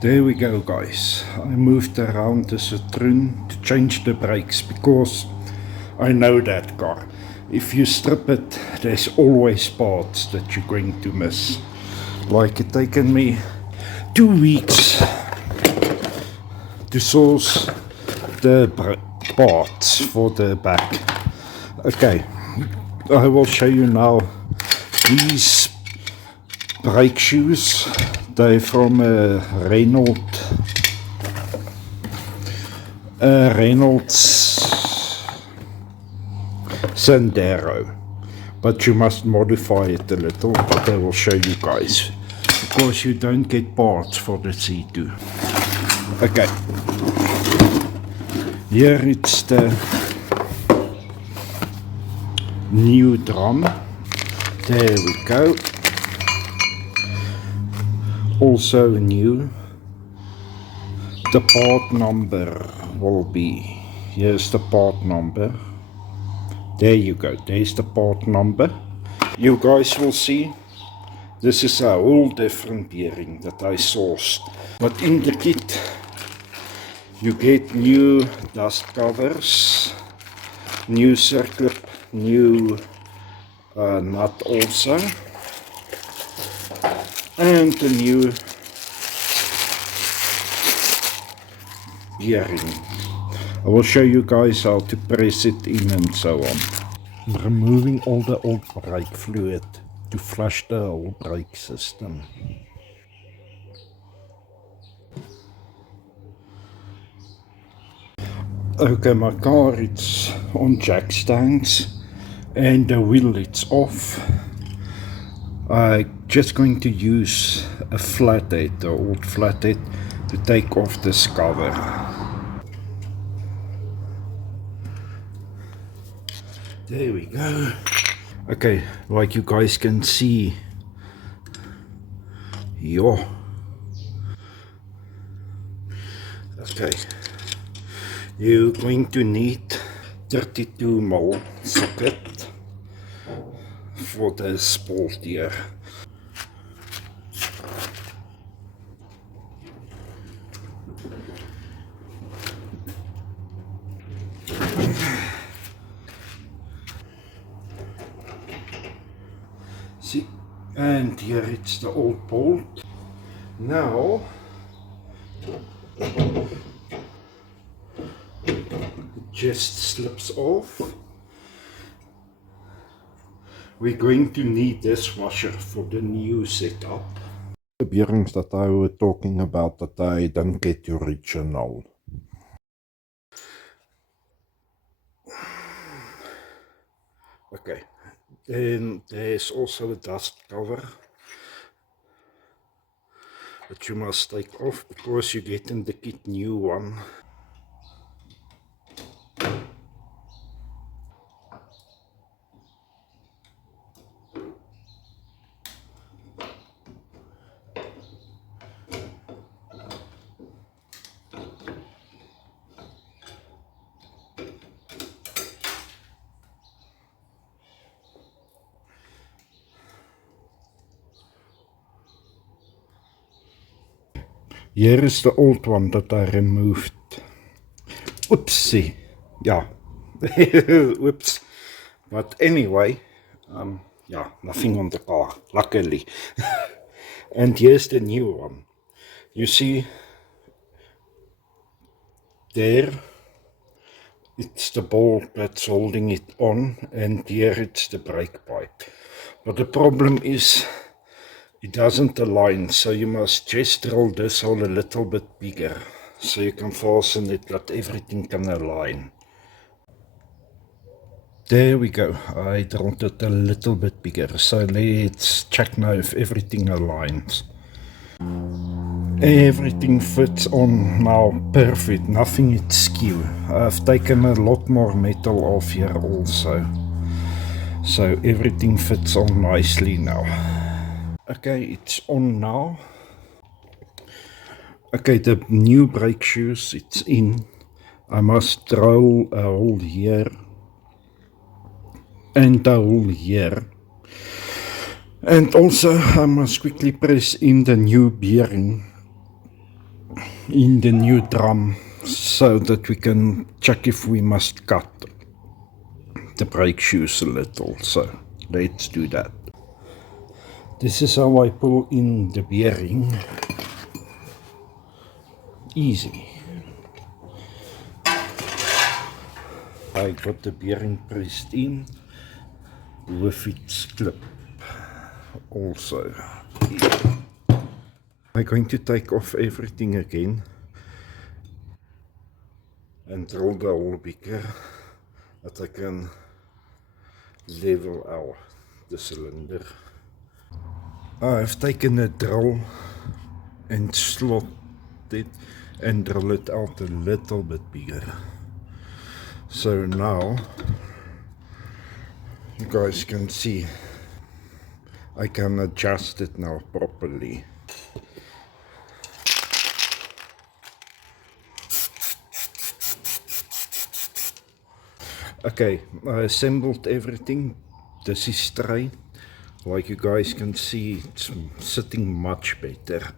There we go, guys. I moved around the Citroen to change the brakes because I know that car. If you strip it, there's always parts that you're going to miss. Like it taken me 2 weeks to source the parts for the back. Okay, I will show you now these brake shoes. They're from Reynolds Sandero, but you must modify it a little, but I will show you guys because you don't get parts for the C2. Okay, here it's the new drum. There we go. Also new. The part number will be, here's the part number. There you go, there's the part number. You guys will see, this is a whole different bearing that I sourced. But in the kit, you get new dust covers, new circlip, new nut also, and the new bearing. I will show you guys how to press it in and so on. I'm removing all the old brake fluid to flush the whole brake system. Okay, my car it's on jack stands and the wheel it's off. I'm just going to use a flathead, the old flathead, to take off this cover. There we go. Okay, like you guys can see, yeah. Okay, you're going to need 32mm socket for this bolt here. See, and here it's the old bolt. Now it just slips off. We're going to need this washer for the new setup. The bearings that I was talking about that I don't get original. Okay, then there's also a dust cover that you must take off because you get in the kit new one. Here is the old one that I removed. Oopsie. Yeah. Whoops. But anyway, yeah, nothing on the car, luckily. And here's the new one. You see, there, it's the bolt that's holding it on, and here it's the brake pipe. But the problem is, it doesn't align, so you must just drill this hole a little bit bigger, so you can fasten it that everything can align. There we go, I drilled it a little bit bigger, so let's check now if everything aligns. Everything fits on now, perfect, nothing is skew. I've taken a lot more metal off here also, so everything fits on nicely now. Okay, it's on now. Okay, the new brake shoes, it's in. I must drill a hole here and a hole here. And also I must quickly press in the new bearing in the new drum so that we can check if we must cut the brake shoes a little. So let's do that. This is how I pull in the bearing. Easy. I got the bearing pressed in with its clip also. I'm going to take off everything again and drill the hole bigger that I can level out the cylinder. I've taken a drill and slot it and drill it out a little bit bigger. So now you guys can see I can adjust it now properly. Okay, I assembled everything. This is straight. Like you guys can see, it's sitting much better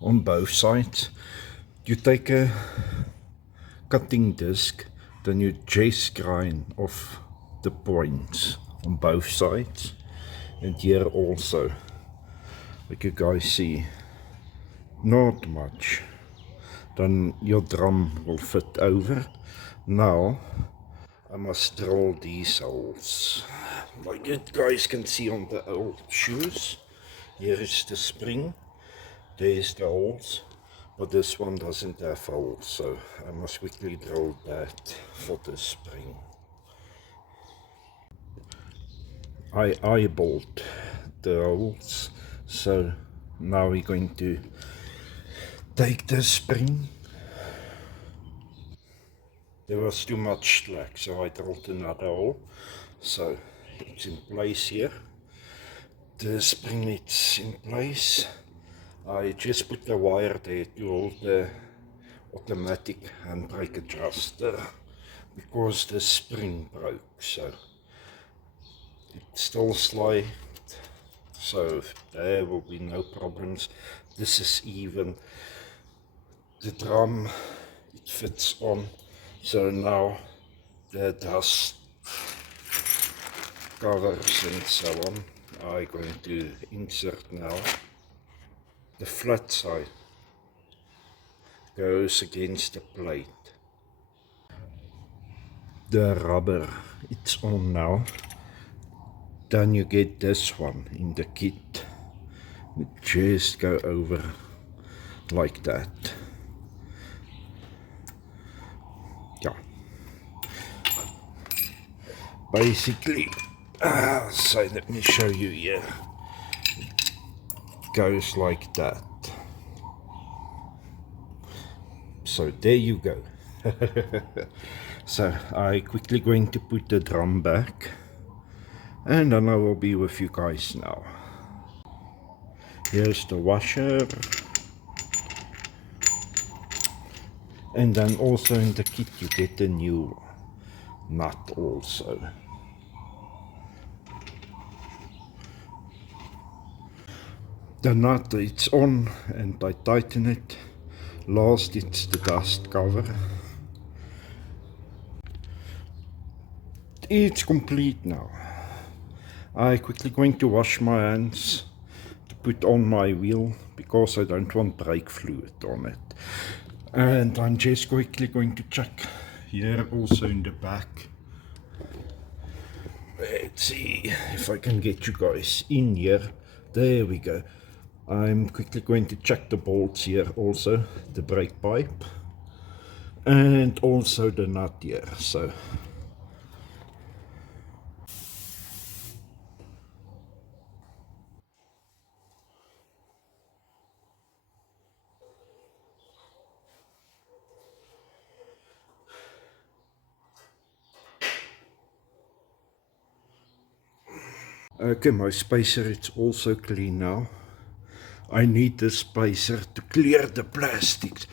on both sides. You take a cutting disc, then you just grind off the points on both sides, and here also, like you guys see, not much. Then your drum will fit over. Now I must drill these holes. Like you guys can see on the old shoes, here is the spring, there's the holes, but this one doesn't have holes, so I must quickly drill that for the spring. I eyeballed the holes, so now we're going to take the spring. There was too much slack, so I drilled another hole, so it's in place here. The spring is in place. I just put the wire there to hold the automatic handbrake adjuster because the spring broke, so it still slides, so there will be no problems. This is even. The drum, it fits on, so now the dust covers and so on I'm going to insert now. The flat side goes against the plate. The rubber, it's on now. Then you get this one in the kit. You just go over like that. Yeah. Basically, so let me show you here. It goes like that. So there you go. So I quickly going to put the drum back, and then I will be with you guys now. Here's the washer, and then also in the kit you get a new nut also. The nut, it's on and I tighten it. Last it's the dust cover. It's complete now. I quickly going to wash my hands to put on my wheel because I don't want brake fluid on it. And I'm just quickly going to check here also in the back. Let's see if I can get you guys in here. There we go. I'm quickly going to check the bolts here also, the brake pipe, and also the nut here. So okay, my spacer it's also clean now. I need the spacer to clear the plastics.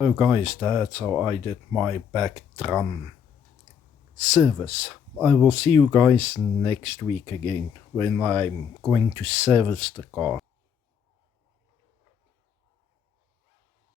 So guys, that's how I did my back drum service. I will see you guys next week again when I'm going to service the car.